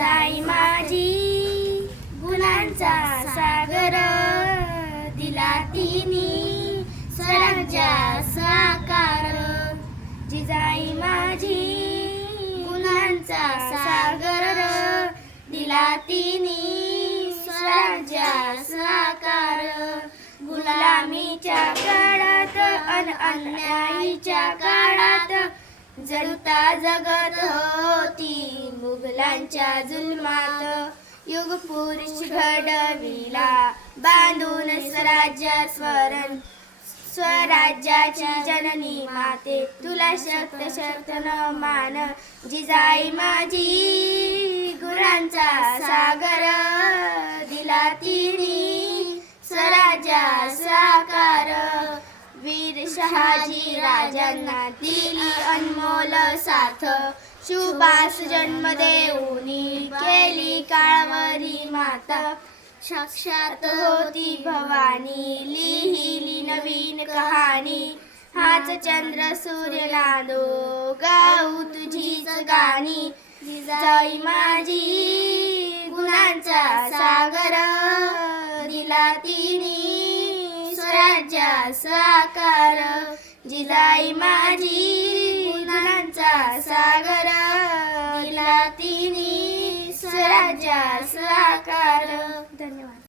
जिजाई माझी गुणांचा सागर, दिला तिनी स्वराज्या साकार. जिजाई माझी गुणांचा सागर, दिला तिनी स्वराज्या साकार. गुलामीच्या काळात अन्यायीच्या काळात जळता जगत होती मुघलांच्या जुलमात. युग पुरुष घडविला बांधून स्वराज्य स्वरण, स्वराज्याची जननी माते तुला शक्त शक्त न मान. जिजाई माझी गुणांचा सागर, दिला तिनी स्वराज्या साकार. वीर शहाजी राजांना दिली अनमोल साथ, सुभाष जन्म देऊनी केली काळवरी माता. साक्षात होती भवानी लिहिली नवीन कहाणी. हाच चंद्र सूर्य नादो गाऊ तुझीच गाणी. जिजाई माझी गुणांचा सागर, दिला तिनी स्वराज्या साकार. जिजाई माझी गुणांचा सागर, दिला तिनी स्वराज्या साकार. धन्यवाद.